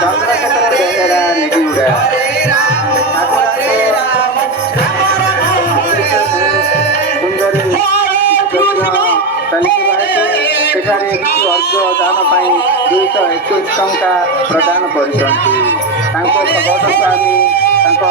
ଚନ୍ଦ୍ରଶେଖର ବେହେରା ନିବିଗୁଡ଼ା ସୁନ୍ଦରୀ ସେଠାରେ କିଛି ଅର୍ଥ ଦାନ ପାଇଁ 221 ଟଙ୍କା ପ୍ରଦାନ କରିଛନ୍ତି। ତାଙ୍କ ବଡ଼ ସ୍ୱାମୀ ତାଙ୍କ